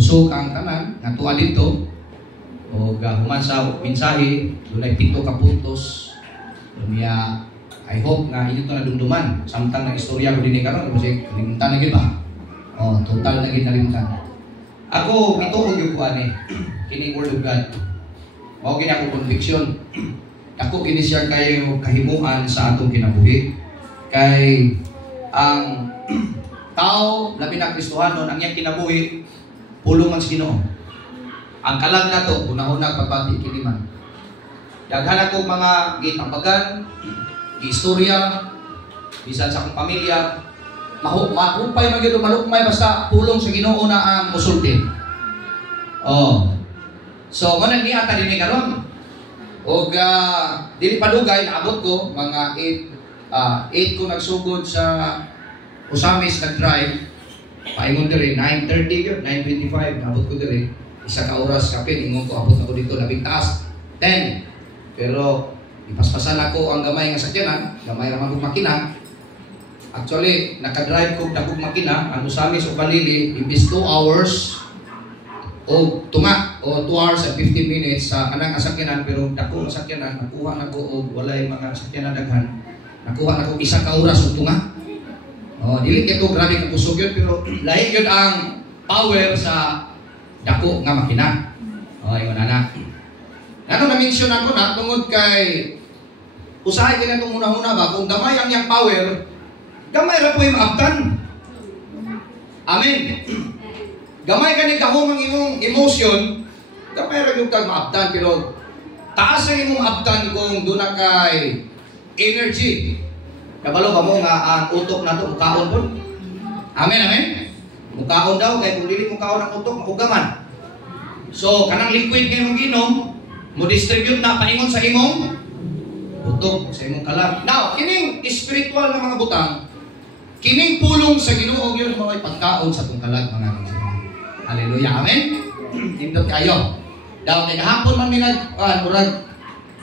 kusog ang tanan nga tuwa dito o human sa mensahe dunay 7 ka puntos. Unya I hope nga inyo ito nadumduman samtang na istorya ko din karon kasi kalimutan na gid ba? Total na gid nalimutan. Ako ituog yung kuan kini word of God. Mao gini ako conviction. Ako kini share kayo kahimuan sa atong kinabuhi. Kay ang tao labi na Kristohanon ang iyang kinabuhi pulong man sa Ginoo. Ang kalag nato una-una pagbati kini man. Daghan ako mga gitambagan, istorya, bisan sa akong pamilya, mahupay magyud malukmay basta pulong sa Ginoo na ang musulti. So mo nang niata dinhi karon. Og dili padugay naabot ko mga 8 ko nagsugod sa Usamis nag-drive. Paingon diri 9:30 gyud, 9:25 naabot ko diri. Isa ka oras kapin ingon ko abot ako dito labing taas 10. Pero ipaspasan ako ang gamay nga sakyanan, gamay ra man kog makina. Actually, naka-drive ko dagog makina, ang Usamis o Balili, imbis 2 hours o tunga o 2 hours and 15 minutes sa kanang asakyanan, pero dako asakyanan nakuha nako og walay mga asakyanan daghan. Nakuha nako isa ka oras og tunga. Dili kay ko grabe ka kusog yun, pero lahi yun ang power sa dako nga makina. Ingon ana. Ano na-mention ako na tungod kay usahay ka na itong una-una ba, kung gamay ang iyang power, gamay ra po yung maabtan. Amen. Gamay ka ni kahong ang imong emotion, gamay ra yung kag maabtan, pero taas ang imong maabtan kung doon na kay energy. Kabalo ba mo nga ang utok na ito, mukaon po? Amen, amen. Mukaon daw, kaya kung dili mukaon ang utok, makugaman. So, kanang liquid kayo mong ginom, mo distribute na paingon sa imong utok, sa imong kalag. Now, kining spiritual na mga butang, kining pulong sa Ginoo yun mga pagkaon sa itong kalag mga kaibigan. Hallelujah, amen? Hindot kayo. Daw, kay kahapon man may murag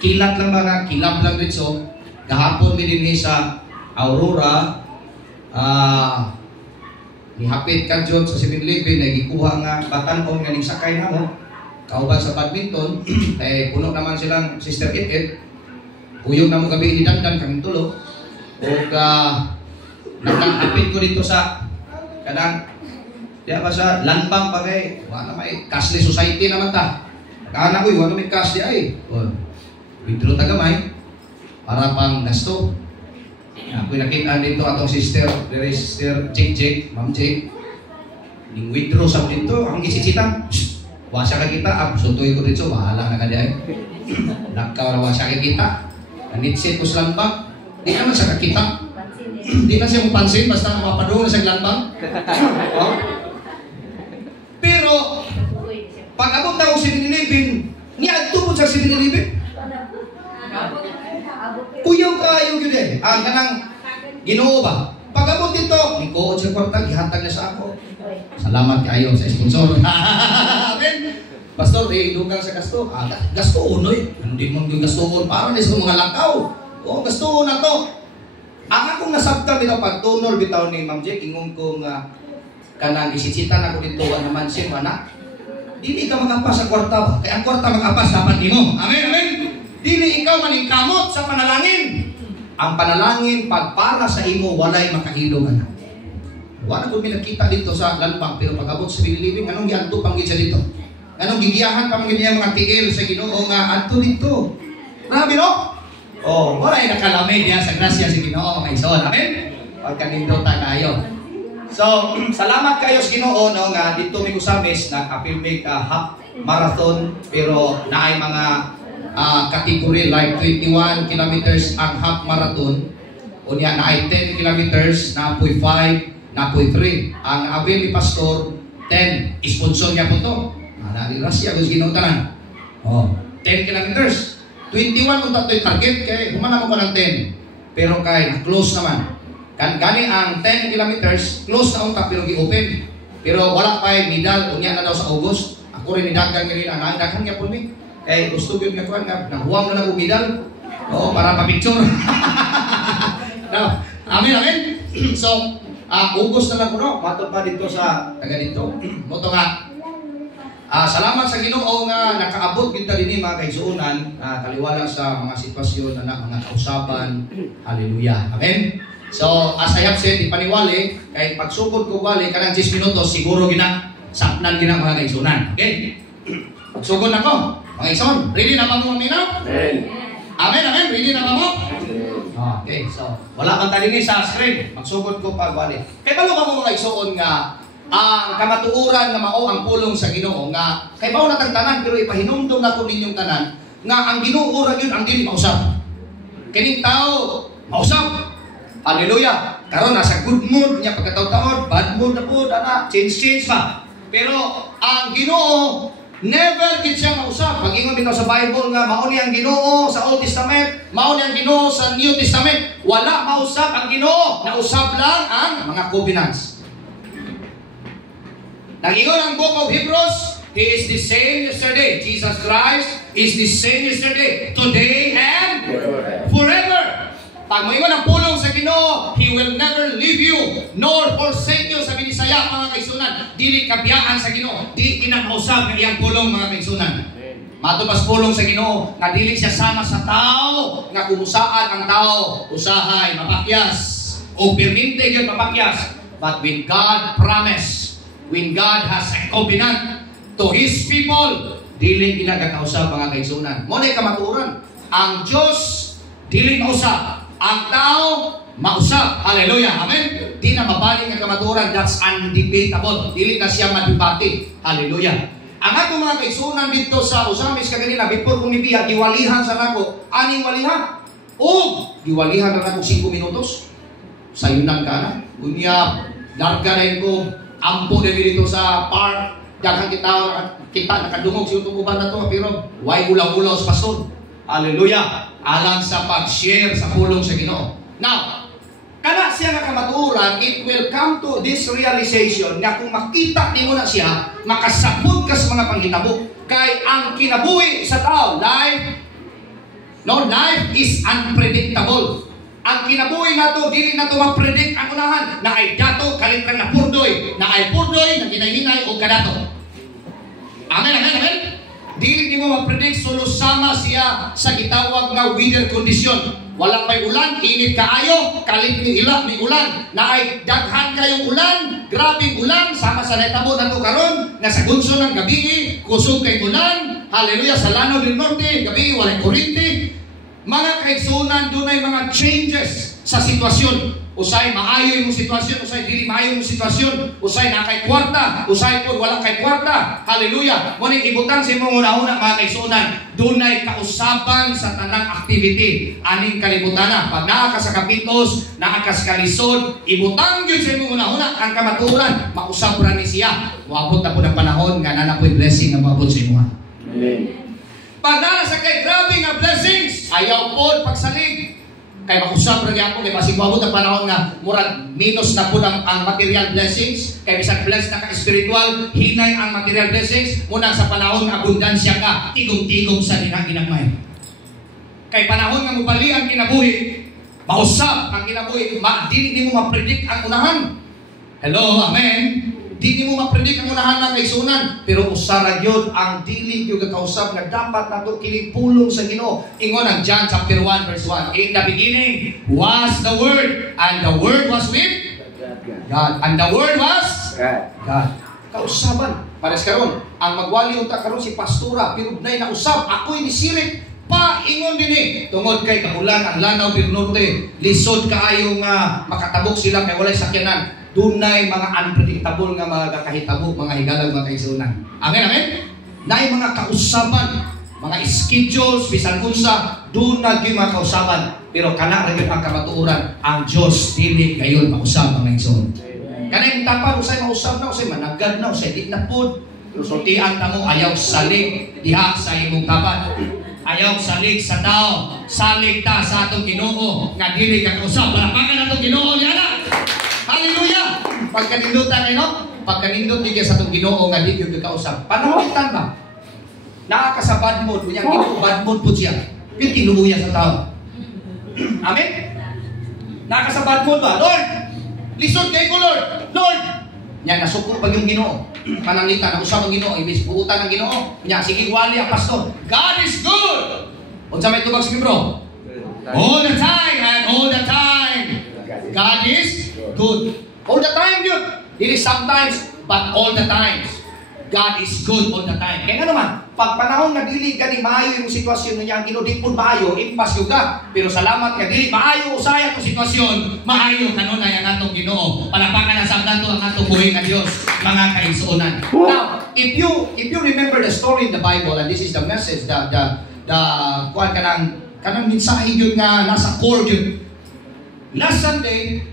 kilat lang mga, kilap lang dito. Kahapon may din sa Aurora, nihapit ka dyan sa 7-Eleven, nagikuha nga batanon nga ning sakay na mo. Kauban sa badminton, puno naman silang Sister Kit-Kit. Uyog na mo gabi ni Dandan kami tulo. O nakakapit ko dito sa kanang diya ba sa landbang bagay. Wala may cashless society naman ta. Kana ko wala may cash di ay. Withdraw tagamay para pang gasto. Ako nakita dito atong sister Jake, Ma'am Jake. Ning withdraw sa dito ang gisisitan. Wasa ka kita, sutuin ko dito, bahala na ka diyan. Nakaw na wasa ka kita. Nanitsit ko sa landbang, di naman sa kakita. Di na siya mo pansin, basta mapadung na sa landbang. Pero, pag abot na ko 7-Eleven, niya tubod sa 7-Eleven. Kuyaw kayo yun eh. Ang kanang Ginoo ba? Pag abot dito, may kuot sa kwarta, ihatag na sa ako. Salamat kayo sa sponsor. Amen. Pastor, idugang sa gasto. Gasto unoy. Hindi mo yung gasto unoy. Parang sa mga lakaw. Gasto unoy na to. Ang akong nasabta bitaw pagtunol bitaw ni Ma'am Jake, ingon ko nga kanang isisitan ako dito naman siya mana. Dili ka magapas sa kwarta ba? Kaya ang kwarta magapas dapat nimo. Amen, amen. Dili ikaw maningkamot sa panalangin. Ang panalangin pagpara sa imo walay makahilo nga. Wala ko nakita dito sa landbang, pero pag-abot sa Pilipin, anong gianto pang gid dito? Anong gigiyahan pang gid mga tiil sa Ginoo nga adto dito? Grabe no? Wala nakalamay diya sa grasya sa Ginoo mga igsoon. Amen. Pagkanindot ta kayo. So, salamat kayo sa Ginoo no nga dito mi Usamis nag-affirmate half marathon, pero naay mga category like 21 kilometers ang half marathon. Unya naay 10 kilometers, naapoy 5, napoy 3. Ang avail ni Pastor, 10. Sponsor niya po ito. Nalirasya ko sa Ginoo tanan. 10 kilometers. 21 kung tato'y target, kaya humana mo ka ng 10. Pero kay close naman. Gani ang 10 kilometers, close na unta, pero gi-open. Pero wala pa medal, unya na daw sa August. Ako rin nidagan nga rin, ang dagan niya po ni. Kaya gusto ko yung nakuha nga, nahuwang na lang medal. Para pa-picture. Amen, amen. So, August na lang ko, matod pa dito sa taga dito. Moto nga, Salamat sa Ginoo nga nakaabot kita dinhi mga kaigsuonan, kaliwala sa mga sitwasyon na mga kausaban. Hallelujah. Amen. So, as I have said, ipaniwali, kahit pagsugod ko wali, kanang 10 minutos, siguro sapnan gina mga kaigsuonan. Okay? Pagsugod na ko. Mga igsoon, ready na ba mo maminaw? Amen. Amen, amen. Ready na ba mo? Okay, so, wala kang talingi sa screen. Magsugod ko pag wali. Kaya balo ba mo mga igsoon nga, ang kamatuuran nga mao ang pulong sa Ginoo nga kay mao natang tanan pero ipahinumdum na ko ninyong tanan nga ang Ginoo ra gyud ang dili mausap. Kining tao mausap. Hallelujah. Karon nasa good mood niya pagkataon-taon, bad mood na pud ana, change pa. Pero ang Ginoo never gid siya mausap. Pag-ingon bitaw sa Bible nga mao ni ang Ginoo sa Old Testament, mao ni ang Ginoo sa New Testament. Wala mausap ang Ginoo, nausap lang ang mga covenants. Nag-ingon ang book of Hebrews, He is the same yesterday. Jesus Christ is the same yesterday, today, and forever. Pag moingon ang pulong sa Ginoo, He will never leave you, nor forsake you. Sabi ni Isaiah, mga kaigsunan, dili kabiyaan sa Ginoo, di kinamausap ng iyang pulong, mga kaigsunan. Matubas pulong sa Ginoo, nga dili siya sama sa tao, nga kumusaan ang tao, usahay, mapakyas, o perminte yun mapakyas. But when God promise, when God has a covenant to His people, dili ginagakausap mga kaigsunan. Mo na kamatuoran. Ang Diyos dili mausap, ang tao mausap. Hallelujah. Amen. Di na mabaling ang kamatuoran. That's undebatable. Dili na siya madibati. Hallelujah. Ang atong mga kaigsunan dito sa Usamis kaganina, before kumibiya, giwalihan sa nako. Aning walihan? O, giwalihan na nako 5 minutos. Sayunan ka na. Unya, larga na yun ko. Ampo na dito sa park, daghang kita nakadungog sa YouTube uban na to, pero why ulaw-ulaw sa pastor. Hallelujah. Alang sa pag-share sa pulong sa Ginoo. Now, kana siya nga kamatuoran, it will come to this realization na kung makita nimo na siya, makasabot ka sa mga panghitabo. Kay ang kinabuhi sa tao, life is unpredictable. Ang kinabuhi nato dili nato ma-predict ang unahan na ay dato kalitrang na purdoy, na ay purdoy na ginahinay o kadato. Amen, amen, amen. Dili nimo ma-predict solo sama siya sa gitawag nga weather condition. Wala pay ulan, init kaayo, kalit ni hilak ni ulan, na ay daghan kayong ulan, grabing ulan sama sa netabo nato karon nga sa gunso ng gabi, kusog kay ulan. Hallelujah. Sa Lanao del Norte, gabi walay kuryente. Mga kaigsunan, doon ay mga changes sa sitwasyon. Usay maayo yung sitwasyon, usay dili maayo yung sitwasyon, usay na kay kwarta, usay po wala kay kwarta. Hallelujah. Muning ibutang sa imong una-una mga kaigsunan, doon ay kausaban sa tanang activity. Aning kalibutan na. Pag naa ka sa kapitos, naa ka sa kalisod, ibutang yun sa imong una-una ang kamaturan, mausap ra ni siya. Wabot na po ng panahon nga na po blessing ang mabot sa imong. Amen. Pagdala sa kay grabe nga blessings, ayaw po pagsalig. Kay makusap rin ako, kay masigwabot ang panahon nga murag minus na po ang material blessings. Kay bisag blessed na ka-spiritual, hinay ang material blessings. Muna sa panahon nga abundansya ka, tigong-tigong sa dinang-inagmay. Kay panahon nga mubali ang kinabuhi, mausap ang kinabuhi, di mo ma-predict ang unahan. Hello, amen. Di mo ma-predict ang unahan na kaigsunan, pero usara yun ang dili yung kakausap na dapat nato kinipulong sa Ginoo. Ingon ang John chapter 1 verse 1. In the beginning was the Word, and the Word was with God, and the Word was God. Kausaban. Pares karon, ang magwali unta karon si pastora, pero nay nausap, ako'y nisirit. Ingon din tungod kay kaulan ang Lanao del Norte, lisod kaayo nga makatabok sila kay walay sakyanan. Dunay mga unpredictable nga mga kakahitabo, mga higalag, mga kaigsunan. Amen, amen? Naay mga kausaban, mga schedules, bisan unsa, doon na yung mga kausaban. Pero kana rin ang kamatuoran, ang Diyos, dili gayon mausap ang kaigsunan. Kana yung tapan, usay mausap na, usay managad na, usay di na po. Sultian ta mo, ayaw salig diha sa imong tapat. Ayaw salig sa tao, salig ta sa atong Ginoo, nga dili ka kausap. Palapakan atong Ginoo niya na. Hallelujah! Pagkanindutan kayo, pagkanindot niya sa itong Ginoo nga di yung kakausap. Panawakitan ba? Nakaka sa bad mood. Kunyang Ginoo, bad mood po siya. Yung tinuuya sa tao. Amen? Nakaka sa bad mood ba? Lord! Lisod kayo ko, Lord! Lord! Nya nasuko pag yung Ginoo. Pananglitan na usab ang Ginoo, ibis buutan ang Ginoo. Nya sige wali ang pastor. God is good. Unsa may tubag sa libro? All the time and all the time. God is good. All the time yun. Dili sometimes, but all the times. God is good all the time. Kaya nga naman, pag panahon na dili ka ni maayo yung sitwasyon niya, ang Ginoo pud maayo, impas yung ka. Pero salamat ka, dili maayo usaya itong sitwasyon, maayo kanunay ang atong Ginoo. Palapakan na sa nato ang atong buhay nga Dios, mga kaigsuonan. Now, if you remember the story in the Bible, and this is the message, the kuan kanang mensahe yun nga nasa core yun. Last Sunday,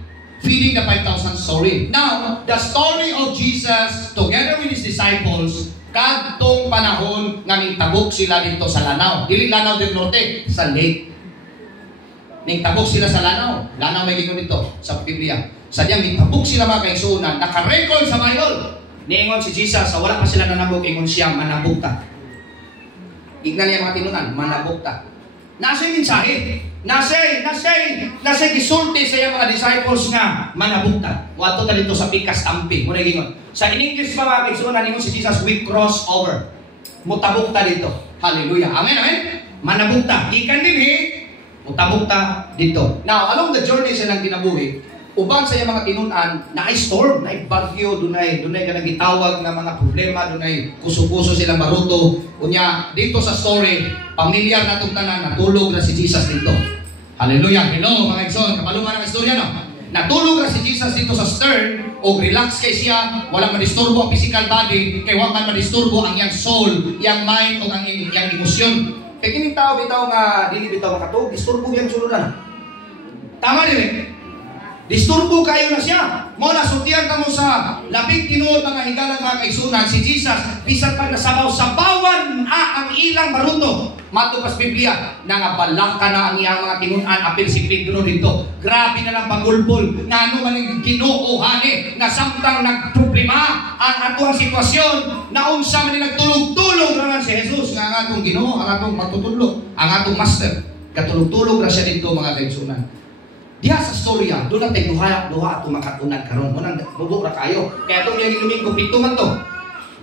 feeding the 5,000 story. Now, the story of Jesus together with His disciples, kadtong panahon nga ningtabok sila dito sa Lanao. Dili Lanao del Norte, sa lake. Ningtabok sila sa Lanao. Lanao may gingon dito sa Biblia. Sadyang ningtabok sila mga kaigsuonan, naka-record sa Bible. Niingon si Jesus, sa wala pa sila nanabok, ingon siya, manabok ta. Ignan niya mga tinunan, manabok ta. Nasa yung mensahe. Nasa gisulti sa iyang mga disciples nga manabukta. Wato ta dito sa pikas ampi. Muna gingon. Sa in English mga kaigsuonan ningon si Jesus, we cross over. Mutabukta dito. Hallelujah. Amen, amen. Manabukta. Ikan din mutabukta dito. Now, along the journey sa nang kinabuhi, uban sa iyang mga tinunan, na ay storm, na ay bagyo, dunay ka nagitawag na mga problema, dunay kuso-kuso silang maruto. Unya, dito sa story, pamilyar na itong tanan, natulog na si Jesus dito. Hallelujah. Hello mga igsoon, kapaluman ang istorya, no? Natulog na si Jesus dito sa stern, o relax kay siya, walang madisturbo ang physical body, kay walang madisturbo ang iyang soul, iyang mind, o ang iyang emosyon. Kaya kining tao, bitaw nga, dili bitaw makatog, disturbo iyang sulunan. Tama din disturbo kayo na siya. Muna, sutiyan ka mo sa labing tinuod mga higalang mga kaigsuonan, si Jesus, bisan pa nasabaw-sabawan ang ilang baruto. Matupas Biblia, nangabalak ka na ang iyang mga tinunan, apil si Pedro dito. Grabe na lang pagulpol, nga ano man yung Ginoo, hali, na samtang nagproblema ang atong sitwasyon, na unsa man nagtulog-tulog naman si Jesus, nga ang atong Ginoo, ang atong matutulog, ang atong master. Katulog-tulog na siya dito mga kaigsuonan. Diya sa storya, doon natin duha at makatunan karon. Munang bubuo ra kayo. Kaya itong yung Domingo, pito man to.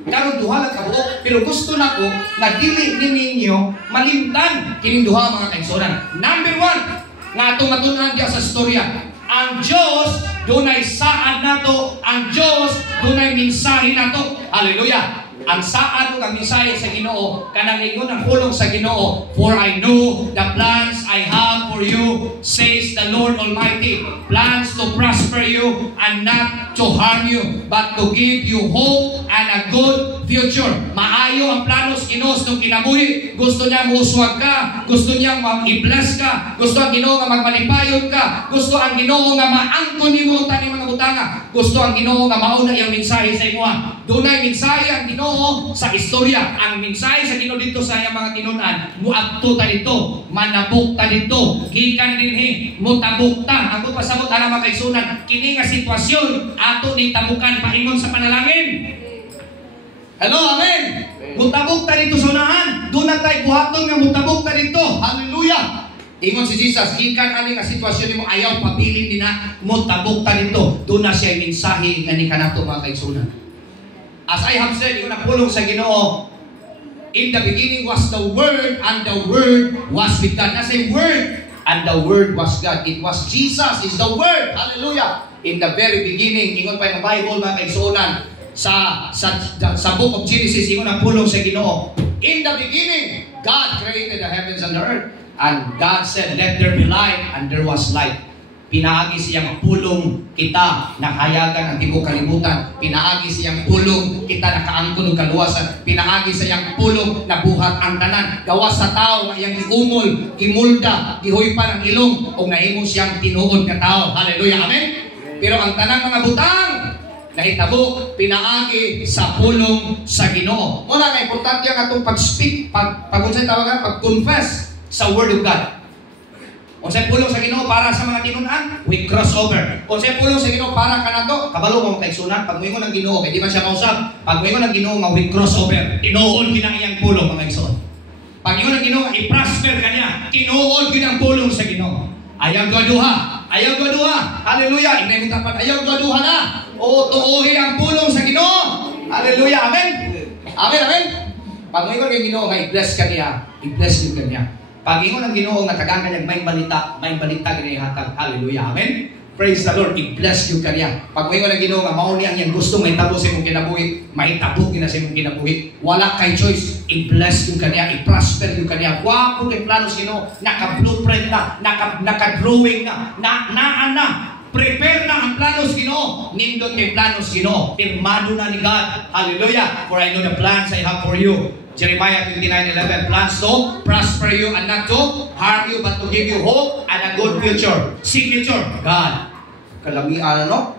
Karon duha lang kabuo. Pero gusto na ko na dili ninyo malimtan kining duha mga kaigsuonan. Number 1, nga itong matunan diya sa storya. Ang Diyos, dunay saad nato. Ang Diyos, dunay mensahe nato. Hallelujah. Ang saad ng mensahe sa Ginoo, kanang ingon ang pulong sa Ginoo, for I know the plans I have for you, says the Lord Almighty, plans to prosper you and not to harm you, but to give you hope and a good future. Maayo ang planos Ginoo sa kinabuhi. Gusto niya muswag ka, gusto niya i-bless ka, gusto ang Ginoo nga magmalipayon ka, gusto ang Ginoo nga maangkon nimo tani mga butanga, gusto ang Ginoo nga mauna iyang mensahe sa imo. Dunay mensahe ang Ginoo sa istorya. Ang mensahe sa Ginoo dito sa iyang mga tinunan, muadto ta dito, manabuk ta dito, gikan dinhi, mutabuk ta. Ang pasabot ana mga kaigsuonan, kini nga sitwasyon ato ni tabukan paingon sa panalangin. Hello, amen. Mutabuk ta dito sa unahan. Doon na tayo buhaton nga mutabuk ta dito. Hallelujah. Ingon si Jesus, gikan ani nga sitwasyon nimo ayaw pabilin din na mutabuk ta dito. Doon na siya mensahe nga ni kanato mga kaigsuonan. As I have said, yung napulong sa Ginoo, in the beginning was the Word, and the Word was with God. Nasa Word, and the Word was God. It was Jesus, is the Word. Hallelujah. In the very beginning, ingon pa yung Bible, mga kaigsuonan, sa book of Genesis, ingon napulong sa Ginoo. In the beginning, God created the heavens and the earth. And God said, let there be light, and there was light. Pinaagi siyang pulong kita nakayagan ang tibuok kalibutan. Pinaagi siyang pulong kita nakaangkon og kaluwasan. Pinaagi siyang pulong na buhat ang tanan. Gawas sa tao nga iyang giumol, gimulda, gihuypan ang ilong ug nahimo siyang tinuod nga tao. Hallelujah. Amen. Pero ang tanang mga butang nahitabo pinaagi sa pulong sa Ginoo. Muna nga importante ang atong pag-speak, pag-unsay tawagan, pag-confess sa Word of God. Kung sa'y pulong sa Ginoo para sa mga tinunan, we cross over. Kung sa'y pulong sa Ginoo para kanato, kabalo mo kaigsuonan, pag moingon ng Ginoo, kay di man siya kausap, pag moingon ng Ginoo nga we cross over, tinuod ginang iyang pulong mga igsoon. Pag moingon ng Ginoo nga i-prosper kaniya, tinuod ginang pulong sa Ginoo. Ayaw duha, Ayaw gaduha. Hallelujah. Inay mo tapat. Ayaw gaduha na. O tuuhi ang pulong sa Ginoo. Hallelujah. Amen. Amen. Amen. Pag mo kay Ginoo nga i-bless ka niya, i-bless you ka niya. Pag ingon ang Ginoo nga tagaan kanya may balita kini hatag. Hallelujah. Amen. Praise the Lord. I-bless you ka niya. Pag mo ingon ang Ginoo nga mao ni ang iyang gusto may tabo sa imong kinabuhi, may tabo gina sa imong kinabuhi. Wala kay choice. I-bless you ka niya, i-prosper you ka niya. Wapo kay plano sa Ginoo, naka-blueprint na, naka-drawing na. Prepare na ang planos Ginoo. Nindot kay planos Ginoo. Pirmado na ni God. Hallelujah. For I know the plans I have for you. Jeremiah 29:11. Plans to prosper you and not to harm you, but to give you hope and a good future. Signature, God. Kalamian, no?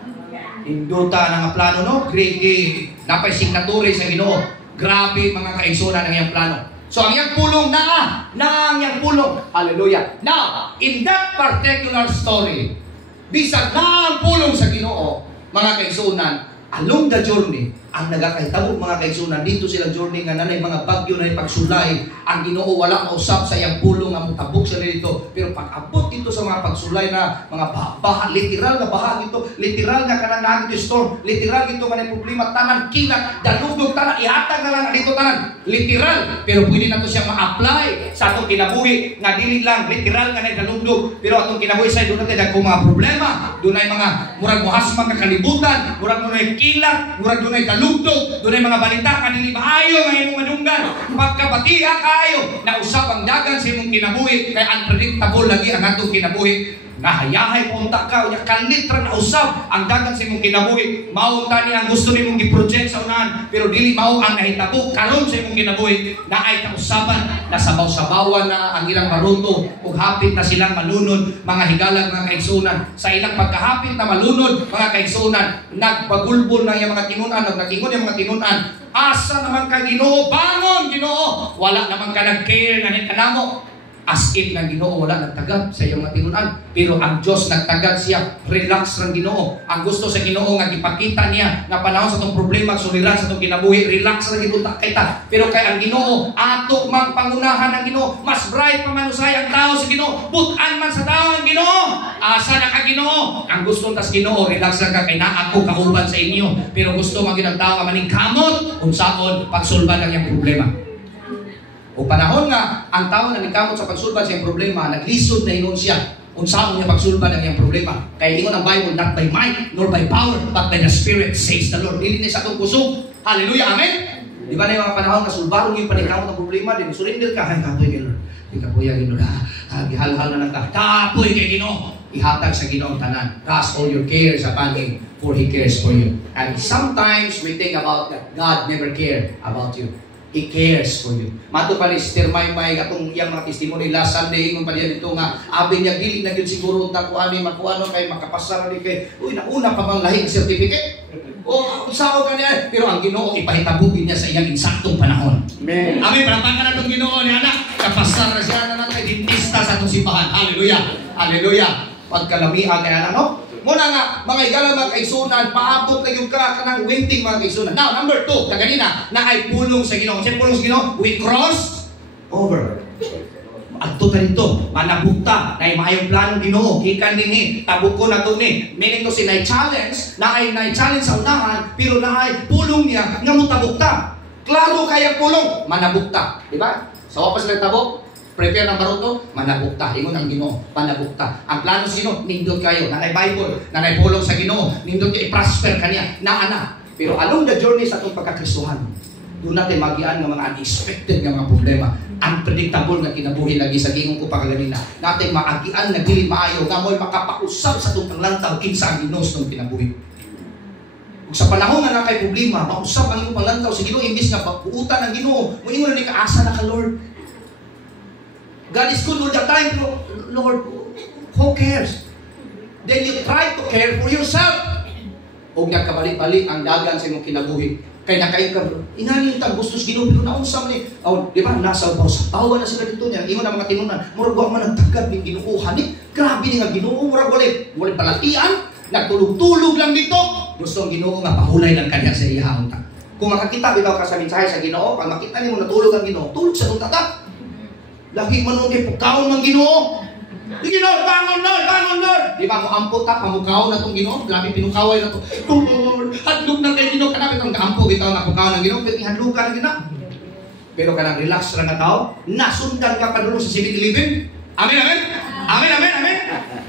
Induta ng plano, no? Grege. Napay signature sa Ginoo. Grabe mga kaigsunan ng iyang plano. So ang iyang pulong na ang iyang pulong. Hallelujah. Now, in that particular story, bisag na ang pulong sa Ginoo, mga kaigsunan, along the journey, ang nagakahitabo mga kaigsunan, dito silang journey nga nanay mga bagyo na pagsulay, ang Ginoo wala mausap sa iyang pulong nga mutabok sila dito. Pero pag abot dito sa mga pagsulay na mga baha, literal na baha dito, literal nga kanang naging storm, literal dito nga problema, tanan kinat, dalugdog tanan, ihatag na lang dito tanan, literal. Pero pwede na to siyang ma-apply sa atong kinabuhi, nga dili lang literal nga dalugdog, pero atong kinabuhi sa doon natin dagkong mga problema, doon ay mga murag muhasmang kakalibutan, murag doon ay kilat, murag doon ay dalugdog, doon ay mga balita kanini maayo nga imong madunggan, pagkabatiha kayo na usap ang dagan sa imong kinabuhi, kay unpredictable lagi ang atong kinabuhi. Nahayahay punta ka, unya kalitra na usap ang dagan sa imong kinabuhi. Mao tani ang gusto nimong gi-project sa unahan, pero dili mao ang nahitabo karon sa imong kinabuhi. Naay kausaban, nasabaw-sabawan na ang ilang maruto ug hapit na silang malunod, mga higalag mga kaigsunan. Sa ilang pagkahapit na malunod, mga kaigsunan, nagpagulbol na yung mga tinunan, nagnagingon yung mga tinunan. Asa naman ka Ginoo? Bangon Ginoo! Wala naman ka nag-care nga kanamo. As in ng Ginoo wala nagtagad sa iyong matinunan, pero ang Dios nagtagad siya. Relax lang Ginoo. Ang gusto sa Ginoo nga gipakita niya nga panahon sa tong problema suliran sa tong kinabuhi, relax lang gid kita. Pero kay ang Ginoo ato mang pangunahan ang Ginoo, mas bright pa man usay ang tao sa Ginoo, butan man sa tao ang Ginoo. Asa na ka Ginoo? Ang gusto tas Ginoo, relax lang ka kay naa ako kauban sa inyo. Pero gusto man gid ang tao ka maning kamot unsaon pagsulban lang yang problema. O panahon nga, ang tao na nagkamot sa pagsulban sa iyang problema, naglisod na inon siya. Unsaon niya pagsulban ng iyang problema. Kaya ingon ang Bible, not by might, nor by power, but by the Spirit, says the Lord. Dili ni sa itong kusog. Hallelujah, amen? Di ba na yung mga panahon na sulbaron yung panigkamot ng problema, din surrender ka, ay kapoy kay Lord. Ay kapoy kay Lord. Gihal-hal na lang ka. Kapoy kay Ginoo. Ihatag sa Ginoo ang tanan. Cast all your cares upon Him, for He cares for you. And sometimes we think about that God never cared about you. He cares for you. Mato pa ni Sister Maymay atong iyang mga testimony last Sunday ingon pa diyan dito nga abi niya dili na gyud siguro ta kuani makuano kay makapasar ni kay uy nauna pa bang lahing certificate. O sao kaniya pero ang Ginoo ipahitabugin niya sa iyang insaktong panahon. Amen. Amen. Palakpakan na tong Ginoo ni anak. Kapasar na siya na kay dentista sa atong simbahan. Hallelujah. Hallelujah. Pagkalamihan kay anak no. Muna nga, mga igalang mga kaigsunan, paabot na yung kanang waiting mga kaigsunan. Now, number 2, kaganina, na ay pulong sa Ginoo. Kasi pulong sa Ginoo, we cross over. Adto ta dito, manabukta, na ay maayong planong Ginoo, ikan din tabuko na to ni. Meaning to si na-challenge, na ay na-challenge sa unahan, pero na ay pulong niya, nga mutabukta. Klaro kaya pulong, manabukta. Diba? Sa wapas lang tabok, prepare ng baruto, manabukta. Ingon ang Ginoo, panabukta. Ang plano sa Ginoo, nindot kayo. Nanay Bible, nanay pulong sa Ginoo, nindot kayo, i-prosper kaniya, na. Pero along the journey sa itong pagkakristuhan, doon natin magian ng mga unexpected ng mga problema, unpredictable na kinabuhi lagi sa gingong ko pagaganina. Natin maagian na dili maayo, nga mo'y makapausap sa itong panglantaw, kinsa ang Ginoo sa itong kinabuhi. Kung sa panahon nga na kay problema, mausap ang iyong panglantaw sa Ginoo, imbis nga pagpuutan ng Ginoo, mo'ingon na ni kaasa na ka Lord. God is good all the time, pero Lord, who cares? Then you try to care for yourself. Huwag niya kabalik-balik ang dagan sa imong kinabuhi. Kaya nakain ka, ingani yung gusto sa Ginoo, pero naunsam ni, di ba, nasa baw sa tawa na sila dito niya, ingon ang mga tinunan, murag wag man nagtagad ng Ginoo, hanik, grabe ni nga Ginoo, murag wala palatian, nagtulog-tulog lang dito. Gusto ang Ginoo nga pahulay lang kanya sa iya unta. Kung makakita bitaw ka sa mensahe sa Ginoo, pag makita niyo natulog ang Ginoo, tulog sa unta ta. Lagi man kay pagkaon ng Ginoo. Ginoo, bangon Lord, bangon Lord. Di ba mo ampo ta, pamukaw na itong Ginoo. Grabe pinukaway na ito. Lord, hadlog na kay Ginoo. Kanapit ang kaampo, bitaw na pukaw ng Ginoo. Pero ihadlog ka na Ginoo. Pero kanang relax ra nga tao, nasundan ka pa dulo sa 7-Eleven. Amen, amen. Amen, amen, amen.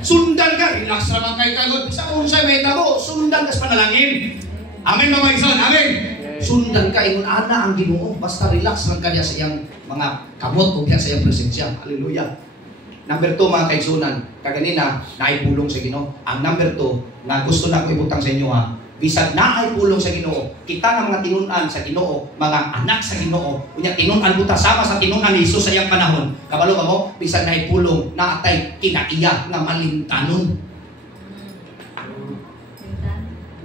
Sundan ka, relax ra man kay kagod. Sa unsay may tabo, sundan ka sa panalangin. Amen, mga igsoon. Amen. Sundan ka, ingon ana ang Ginoo. Basta relax lang kanya sa iyang mga kamot o sa iyang presensya. Hallelujah. Number 2, mga kaigsunan, kaganina, naipulong sa Ginoo. Ang number 2, na gusto na ko ibutang sa inyo ha, bisag naipulong sa Ginoo, kita nga mga tinunan sa Ginoo, mga anak sa Ginoo, kunya tinunan buta sama sa tinunan ni Jesus sa iyang panahon. Kabalo ka mo, bisag naipulong, naatay kinaiya nga malintanon.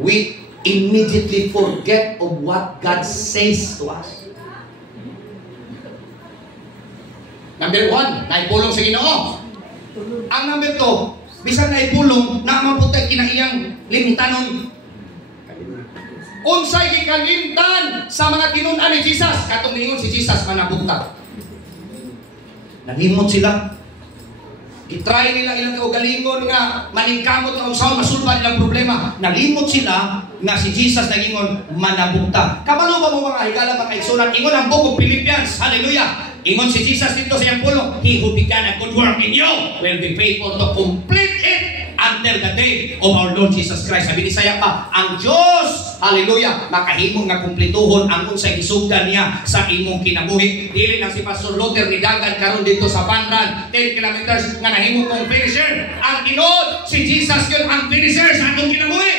We immediately forget of what God says to us. Number 1, naipulong sa Ginoo. Ang number 2, bisan naipulong, naamaputay kinaiyang limtanon. Unsay gikalimtan sa mga tinunan ni Jesus. Katong ningon si Jesus manabugta. Nalimot sila. I-try nila ilang kaugalingon nga maningkamot ang usaw masulban ilang problema. Nalimot sila nga si Jesus nagingon manabugta. Kabalo ba mo mga higala mga kaigsunan? Ingon ang book of Philippians. Hallelujah. Ingon si Jesus dito sa iyang pulong, He who began a good work in you will be faithful to complete it until the day of our Lord Jesus Christ. Sabi ni Isaiah pa, ang Diyos, hallelujah, makahimong nga kumplituhon ang unsay gisugdan niya sa imong kinabuhi. Dili na si Pastor Luther ni dagan karon dito sa Panran, 10 kilometers nga nahimo kong finisher. Ang Ginoo, si Jesus yun ang finisher sa atong kinabuhi.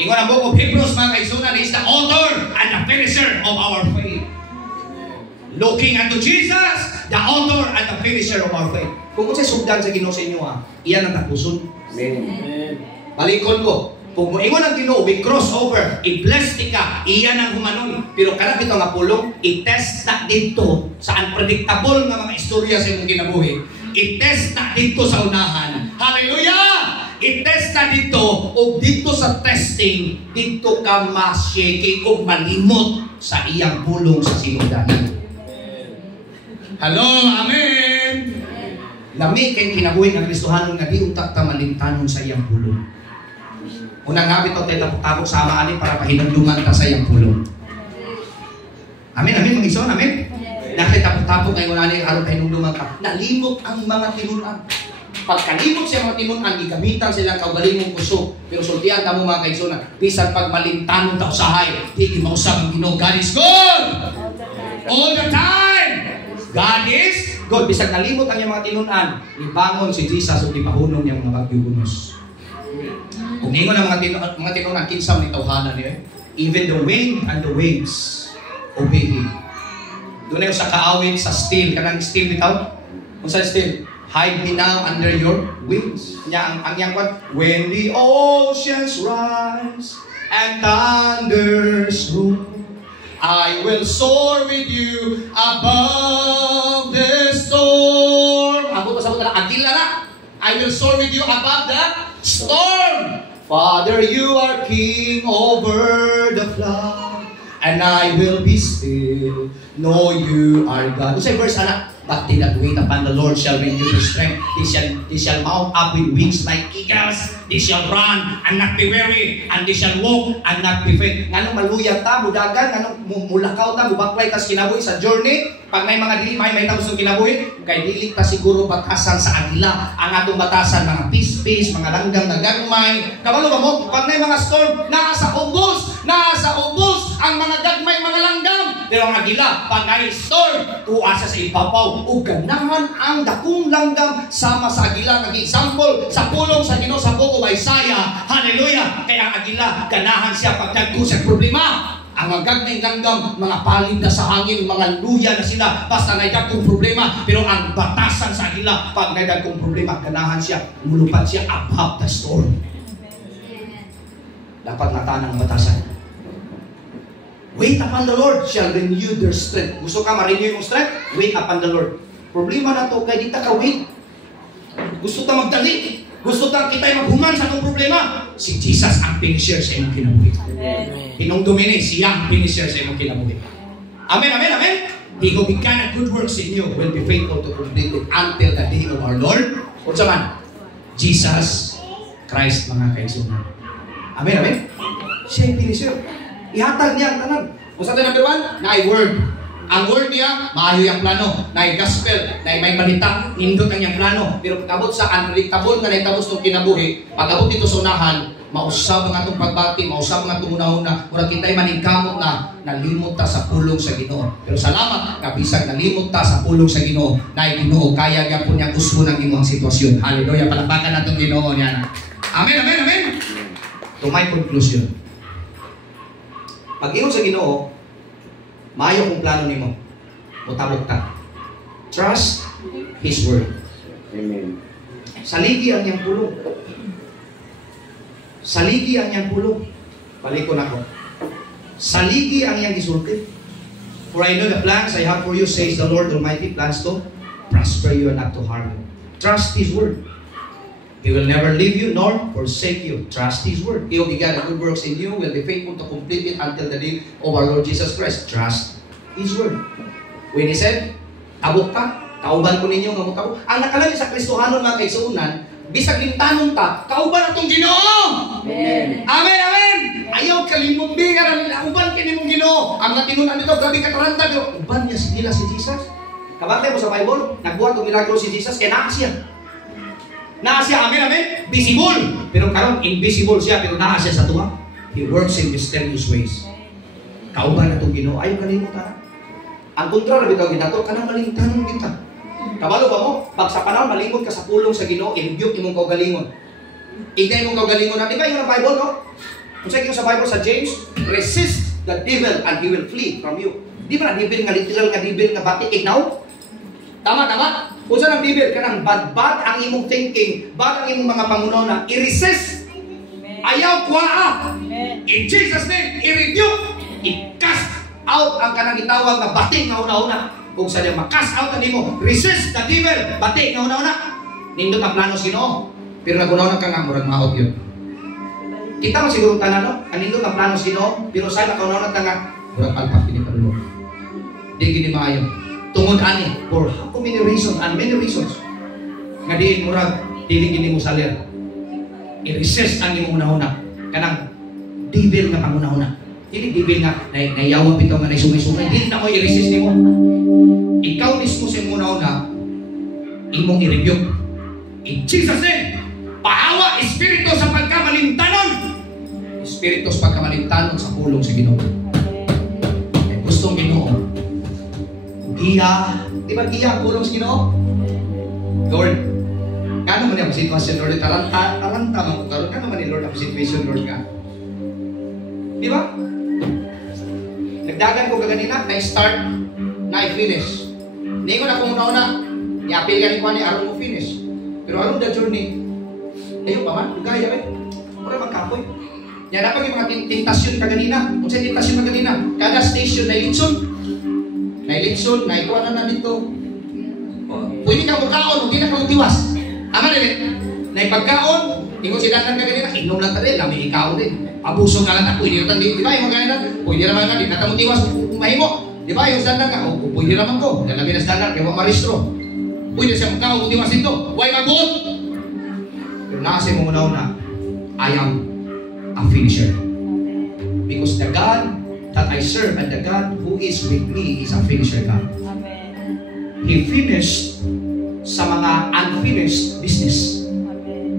Ingon ang book of Hebrews, mga kaigsunan, is the author and the finisher of our faith. Looking unto Jesus, the author and the finisher of our faith. Kung unsay sugdan sa Ginoo sa inyo ha, iyan ang tapuson. Amen. Balikon ko. Kung ingon ang Ginoo, we cross over, i-bless ka, iyan ang humanon. Pero kana bitaw nga pulong, i-test na dito sa unpredictable nga mga istorya sa imong kinabuhi. I-test na dito sa unahan. Hallelujah! I-test na dito o dito sa testing, dito ka ma-shaking o malimot sa iyang pulong sa sinugdanan. Hello, amen. Lami kay kinabuhi ng Kristohanon nga di utak ta malimtanon sa iyang pulong. Unang habit o tayo tapok sa amaani para pahinagluman ta sa iyang pulong. Amen, amen, mga igsoon, amen. Nakita tapok kayo nani aron pahinagluman ka. Nalimot ang mga tinunan. Pagkalimot sa mga tinunan, gigamitan sila kaugalingong puso. Pero sultihan ta mo mga kaigsoon, bisan pag malimtanon ta usahay, di mausap ang Ginoo. God is good all the time. God is good. Bisag nalimot ang iyang mga tinunan, ibangon si Jesus o ipahunong niyang mga bagyo-gunos. Kung ningon ang mga tinunan, kinsa ni tawhanan niya. Even the wind and the waves obey Him. Doon na sa kaawit sa still. Kanang still bitaw? Kung sa still, hide me now under your wings. Ang yang kwan, when the oceans rise and thunders roar, I will soar with you above the storm. Ako pasabot na agila na. I will soar with you above the storm. Father, you are king over the flood, and I will be still. Know you are God. What's that verse, anak? But they that wait upon the Lord shall renew their strength. They shall mount up with wings like eagles. They shall run and not be weary, and they shall walk and not be faint. Nganong maluyat ta, mudagan, nganong mulakaw ta, mubaklay ta sa kinabuhi sa journey. Pag may mga dili, may tapos ng kinabuhi, kay dili ta siguro batasan sa agila. Ang atong batasan, mga pispis, mga langgang na gagmay. Kabalo ba mo? Pag may mga storm, nasa ubos ang mga gagmay, mga langgam. Pero ang agila, pag may storm, tuasa sa ipapaw. O ganahan ang dakong langgam sama sa agila. Nag-example sa pulong sa Ginoo sa buko ba Isaiah. Hallelujah! Kaya ang agila, ganahan siya pagdagko sa problema. Ang magagmay langgam, mga palid na sa hangin, mga luya na sila, basta naidagkong problema. Pero ang batasan sa agila, pag naidagkong problema, ganahan siya, mulupad siya above the storm. Dapat nataan ang batasan. Wait upon the Lord shall renew their strength. Gusto ka ma-renew yung strength? Wait upon the Lord. Problema na to, kaya di ta ka wait. Gusto ta magdali. Gusto ta kita'y maghuman sa itong problema. Si Jesus ang finisher sa imong kinabuhi. Pinong domini, siya ang finisher sa imong kinabuhi. Amen, amen, amen. He who began a good works in you will be faithful to complete it until the day of our Lord. Unsa man? Jesus Christ, mga kaigsunan. Amen, amen? Siya yung finisher. Ihatag niya ang tanan. Kung sa number 1, na word. Ang word niya, maayo yung plano. Na gospel, na may malita, nindot ang yung plano. Pero pag-abot sa unpredictable na naitapos itong kinabuhi, pag-abot dito sa unahan, mausab ang atong pagbati, mausab ang atong una-una, murag kita'y maningkamot na nalimot ta sa pulong sa Ginoo. Pero salamat, kabisag nalimot ta sa pulong sa Ginoo, na Ginoo, kaya nga po niyang usbo ng imong sitwasyon. Hallelujah, palakpakan natong Ginoo niya. Amen, amen, amen. To my conclusion. Pag-ingon sa Ginoo, maayo kung plano nimo. Mutabok ta. Trust His Word. Amen. Saligi ang iyang pulong. Saligi ang iyang pulong. Palikon ako. Saligi ang iyang gisulti. For I know the plans I have for you, says the Lord Almighty, plans to prosper you and not to harm you. Trust His Word. He will never leave you nor forsake you. Trust His Word. He who began the good works in you will be faithful to complete it until the day of our Lord Jesus Christ. Trust His Word. When He said, tabok ka, kauban ko ninyo nga mo. Ang nakalagay sa Kristohanon, mga kaigsuunan, bisag lintanon ta, kauban atong Ginoo. Amen. Amen, amen. Ayaw kalimumbi nga nila, uban kini mong Ginoo. Ang natinunan nito, grabe kataranta, pero uban niya nila si Jesus. Kabantay mo sa Bible, nagbuhat ng milagro si Jesus, kaya naa siya. Naa siya, amen, amen. Visible. Pero karon invisible siya, pero naa siya sa tuwa. He works in mysterious ways. Kauban atong Ginoo, ayaw kalimutan. Ang kontra na bitaw ginato, kanang malintanon kita. Kabalo ba mo? Pag sa panahon, malimot ka sa pulong sa Ginoo, i-rebuke imong kaugalingon. Igday imong kaugalingon na. Di ba yung Bible, no? Kung sa sa Bible sa James, resist the devil and he will flee from you. Di ba na devil nga literal nga devil nga batik ignaw? Tama, tama. Kung saan ang devil, kanang bad ang imong thinking, bad ang imong mga pangunaw na i-resist. Ayaw kuwaa. In Jesus' name, i-rebuke. I-cast out ang kanang itawag na batik nga una-una. Kung saan yung makas out ang imo, resist the devil, batik nga una-una. Nindot ang plano sino, pero nag-una-una ka nga, murag maot yun. Kita mo siguro tanan, no? Nindot ang plano sino, pero saan nag-una-una ka nga, murag alpak kini padulo. Di gini maayo. Tungod ani, for how many reasons, and many reasons, nga diin murag, dili gini mo salir. I-resist ang imo una-una, kanang devil nga panguna-una. Dili devil nga, nayawa bitaw nga naisumay-sumay, dili na mo i-resist nimo. Ikaw mismo sa una-una, imong i-rebuke. In Jesus' name, pahawa espiritu sa pagkamalintanon. Espiritu sa pagkamalintanon sa pulong sa Ginoo. Kaya gustong Ginoo. Giya, di ba giya ang pulong sa Ginoo? Lord, kano man yung sitwasyon, Lord? Taranta man ko karon. Kano man ni Lord ang situation, Lord ka? Di ba? Nagdagan ko kaganina, na-start, na-finish. Hindi ko na kung una-una, i-appeal ka ni Kwani, aron mo finish. Pero aron the journey, ayaw pa man, gaya ba? Wala magkapoy. Yan dapat yung mga tentasyon kaganina. Kung sa'yo tentasyon kaganina, kada station na ilitson, na ikuha na dito. Pwede ka mukhaon, hindi na kang tiwas. Ama rin, na ipagkaon, ikaw si Danan kaganina, inom lang tayo, lami ikaw din. Abuso nga lang, pwede naman di ba? Yung mga ganyan, pwede naman nga, di natamong tiwas, mahimo. Di ba? Yung standard ka, pwede naman ko. Lalami na standard, kaya wang maristro. Pwede siya magkakaw, tiwas ito. Huwag mabuot. Pero nakasay mo muna, I am a finisher. Because the God that I serve and the God who is with me is a finisher God. Amen. He finished sa mga unfinished business.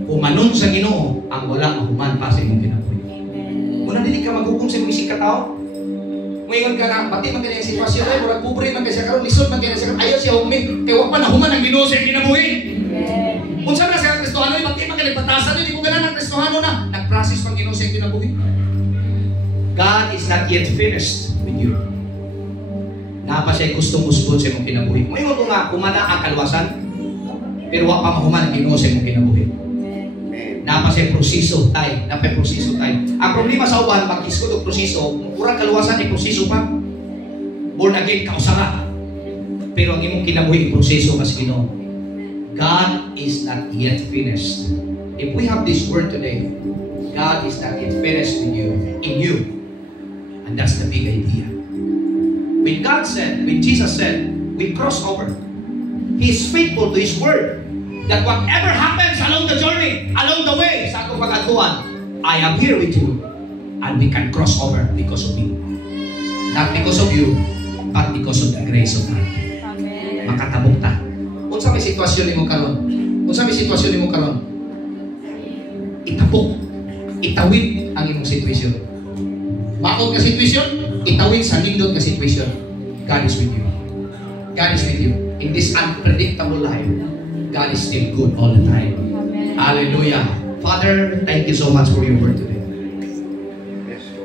Humanon sa Ginoo ang wala mahuman pa sa imong kinabuhi. Muna dili ka maghukom sa imong isig katao. Ngayon ka na, pati man kanya yung sitwasyon ay, murag pobre man kaya siya karon, lisod man kaya siya karon, ayaw siya humi, kaya wak pa nahuman ang Ginoo sa kinabuhi. Kung saan na siya Kristohano, pati man kanya patasan, hindi ko gana ng Kristohano na, nag-process pang Ginoo sa kinabuhi. God is not yet finished with you. Napa siya gustong usbon sa imong kinabuhi. Ngayon ito nga, kumana ang kaluwasan, pero wak pa mahuman ang Ginoo sa imong kinabuhi. Napa siya proseso tayo. Napa proseso tayo. Ang problema sa uban, mag-iskod o proseso, kurang kaluwasan ay proseso pa. Born again, kausara. Pero ang imong kinabuhi, proseso mas Ginoo. God is not yet finished. If we have this word today, God is not yet finished with you, in you. And that's the big idea. When God said, when Jesus said, we cross over. He is faithful to His word. That whatever happens along the journey, along the way, sa atong pag-atuan, I am here with you. And we can cross over because of me. Not because of you, but because of the grace of God. Amen. Makatabok ta. Unsa may sitwasyon nimo karon? Unsa may sitwasyon nimo karon? Itabok. Itawid ang imong sitwasyon. Maot ka sitwasyon, itawid sa nindot ka sitwasyon. God is with you. God is with you. In this unpredictable life, God is still good all the time. Amen. Hallelujah. Father, thank you so much for your word today.